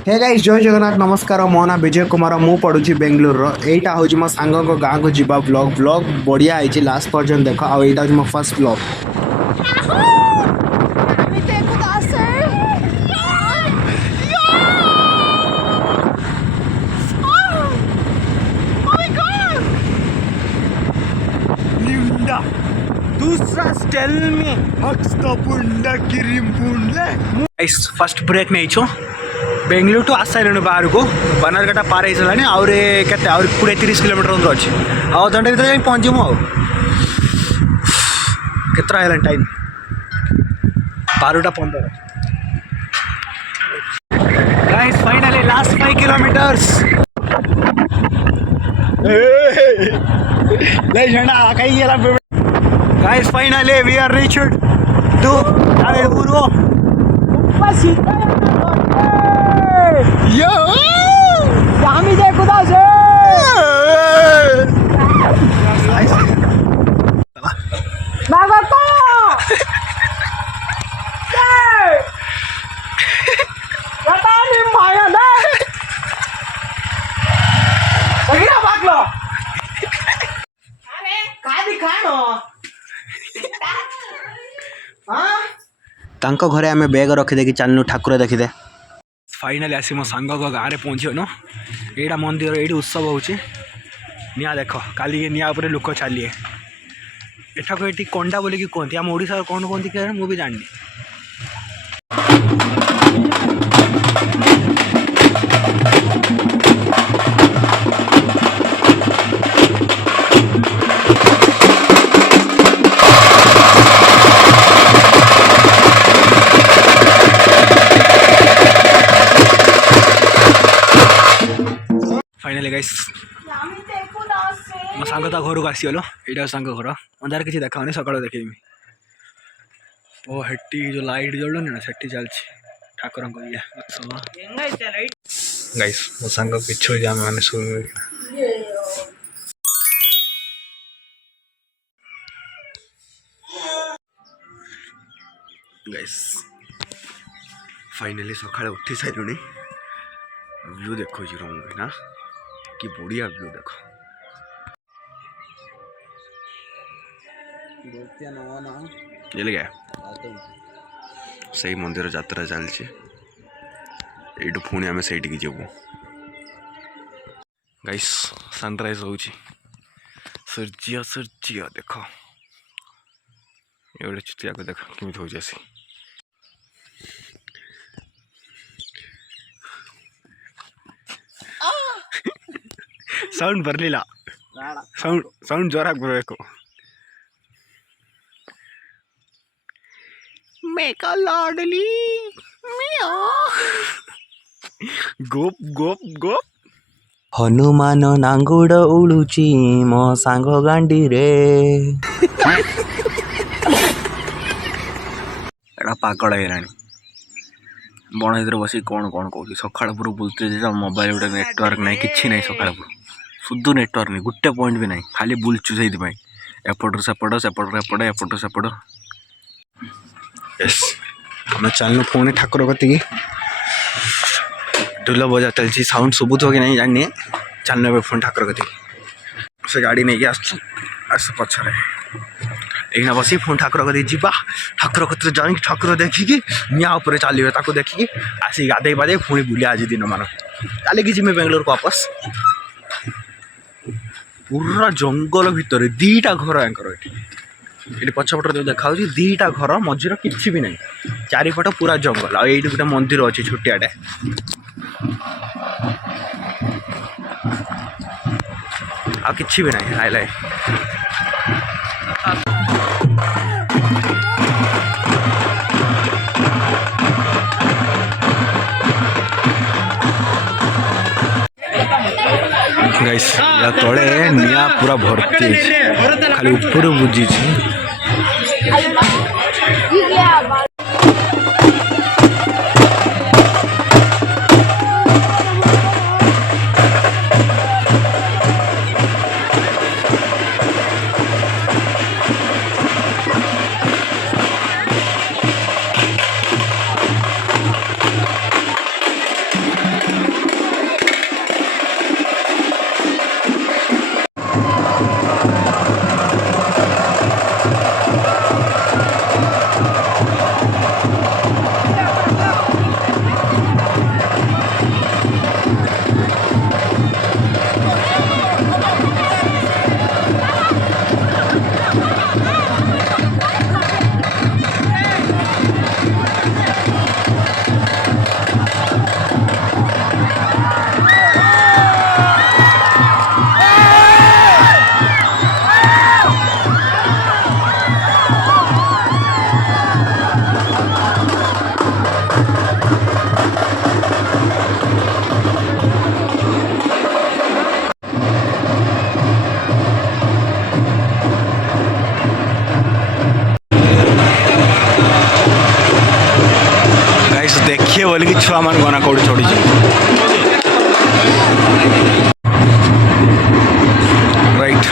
Hey guys जय जगन्नाथ नमस्कार मो ना विजय कुमार मु पढ़ुची बेंगलोर एटा हूँ मो सांग गाँव को जीवा ब्लॉग ब्लॉग बढ़िया है लास्ट पर्यटन देख आईटा हूँ मो फर्स्ट ब्लॉग। दूसरा स्टेल में फर्स्ट ब्रेक नहीं छो बेंगलुरु टू आस सारे बाहर को बनारघाटा पार हो सारा आहरी के 20-30 किलोमीटर अच्छी आधे भर पहुँचमु केतरा है time 12:15 guys finally last 5 kilometres guys finally we are reached to Uru yo kami देखो दा से तांको घरे आमे बैग रखीदे कि चलनु ठाकुर देखीदे। फाइनाली आसी मो सांग गाँव में पहुँचन यहाँ मंदिर ये उत्सव होची निया देख काली निया उपरे लोक चलिए एठा को ये कंडा बोलिकी कहते आम ओडिशा कौन कहते क्या मुझे जाननी। फाइनली गाइस मो सांग घर को आसीगल यहाँ सांग घर अंधार किसी देखा सका देखेमी ओ हेटी जो लाइट जलुनी ना सेठी चलती ठाकुर गाइस मो सांग पिछु आम मैंने शुरू गाइस फाइनली सकाଳେ उठी सारूनी व्यू देखो रंग ना कि बढ़िया व्यू देखो गया सही मंदिर यात्रा चलती यू पुणी आम से जीवु गाइस सनराइज हो सूर्य सूर्य देख ये चित्रिया को देख केमी हो साउंड बरलिला साउंड जोराग बरबेको मेका लाडली गोप गोप गोप हनुमान नांगुड़ उड़ुची मो सांग गांडी रे एड़ा पागल है बण भर बस कौन कौन कौन सकाल पूरा बुलते मोबाइल गोटे नेटवर्क ना कि ना सकाल पूरा शुद्ध नेटवर्क नहीं गोटे पॉइंट भी ना खाली बुलचु से एपट सेपट सेपट एपट एपट सेपट यस आम चलनु पुणी ठाकुर कति ढोल बजा चलती साउंड शुभुथ कि नहीं जानी चलने पुणी ठाकुर कति से गाड़ी नहीं आस पछरे एना बस पुणी ठाकुर कति जा ठाकुर कति जा ठाकुर देखिकी निया उपर चलिए देखिकी आसी गाधे पाधे पुणी बुलिया आज दिन मान काली जी बेंगलोर को वापस पूरा जंगल भितर दीटा घर ये पछपट जो देखा दीटा घर मझीर कि भी ना चारिपट पूरा जंगल आई गोटे मंदिर अच्छी छोटियाटे आ कि भी ना आइल गाइस या तले निया पूरा भर्ती खाली ऊपर बुझी सामान गना कौड़ी चढ़ी राइट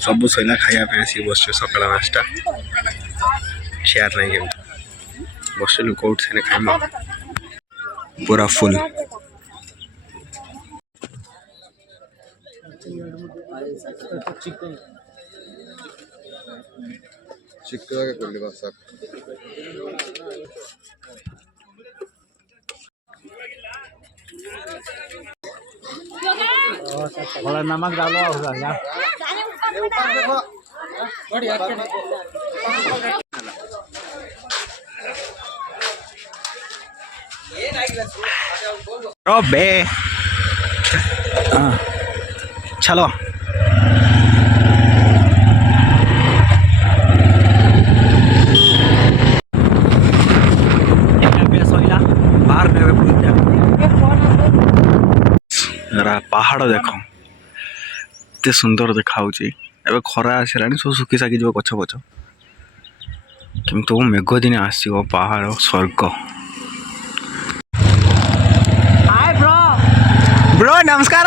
सब सैला खाया आस बस सकाल नाश्ता चेयर नहीं केमती बसलु कौट से खाइम पूरा फुल नमक डालो बे चलो पहाड़ देख एत सुंदर देखा खरा आसला सब सुखी साकी जो गछ पछ किंतु मेघ दिन आसो पहाड़ स्वर्ग ब्रो नमस्कार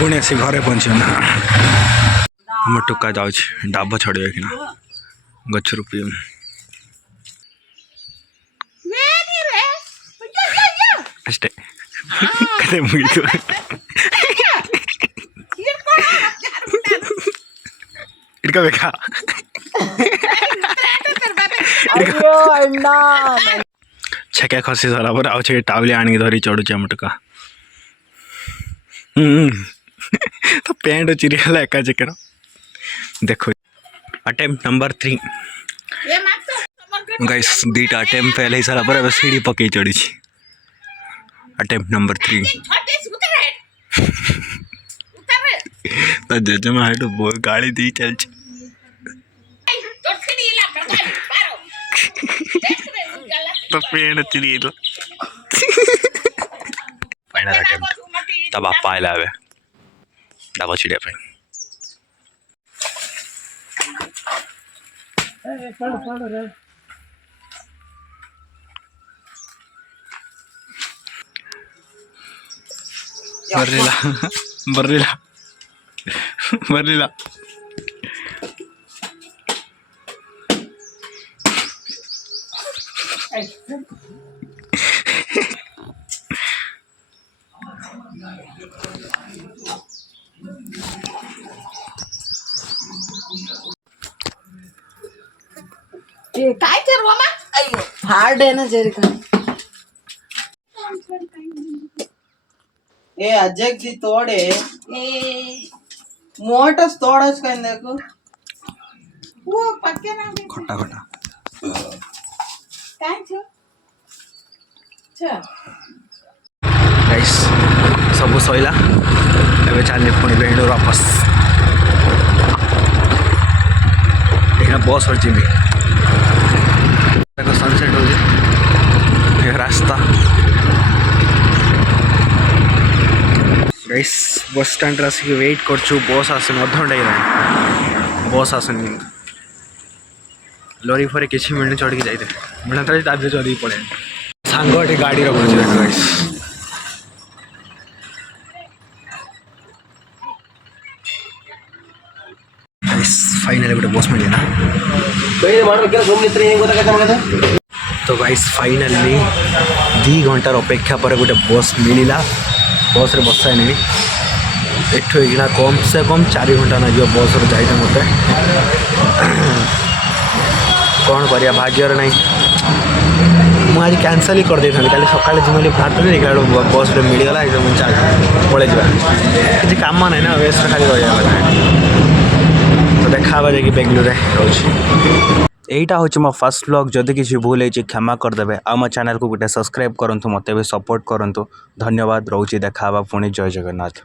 पुणे आसी घरे पहुँचे हम टुका जाऊँ डाब छड़े कि गच पी बेखा छेका खसी सारा पर आउ टावली आनी धरी चढ़ुचे आम टुका तो पैंट चिरीगला एका चेकर देखो अटेम्प्ट नंबर 3 गाइस दीटा अटेम्प्ट फेल हो सारा पर सीढ़ी पकई चढ़ी अटेम्प्ट नंबर 3 तो जजमा हाइट गाड़ी दी चल तो पैंट चिरीगला फाइनल अटेम्प्ट तब आप आए लावे डाबा चिड़िया पे बर्रीला काय कर मामा अयो हार्ड आहे ना जरी का ए अजय जी तोडे ए मोठच तोडच काय देखो वो पक्के ना खट्टा खट्टा काय छ छ गाइस सब सैला एबे चलने पुणी बेंगलोर वापस देखना बस और जिमी देखो सनसेट हो रास्ता गाइस बस स्टैंड आसिक वेट करछु बस आसन अधघंटा ही बस आसन लरी फरे किसी मिनट चढ़ के जाते मिलता ताजे चढ़ी पड़े सांग गाड़ी रखुच गाइस फाइनली गोटे बस मिलना तो गाइस फाइनली 2 घंटार अपेक्षा पर गोटे बस मिलला बस रे बसा नहीं एठना कम से कम 4 घंटा ना जो बस रे जाइते मत कौन करिया भाग्यर नहीं मुझे कैंसल ही कर देता कल सका जिम्मे बाहर देखा बस मिलगला एकदम पड़े किसी कम ना ना वेस्ट खाली रहा तो देखा जाकि बेंगलुरु रोच यहीटा हूँ मो फर्स्ट व्लॉग जदि किसी भूल होती क्षमा करदे आ मो चैनल को गोटे सब्सक्राइब करूँ मत भी सपोर्ट करूँ धन्यवाद रोचे देखा पुणी जय जगन्नाथ।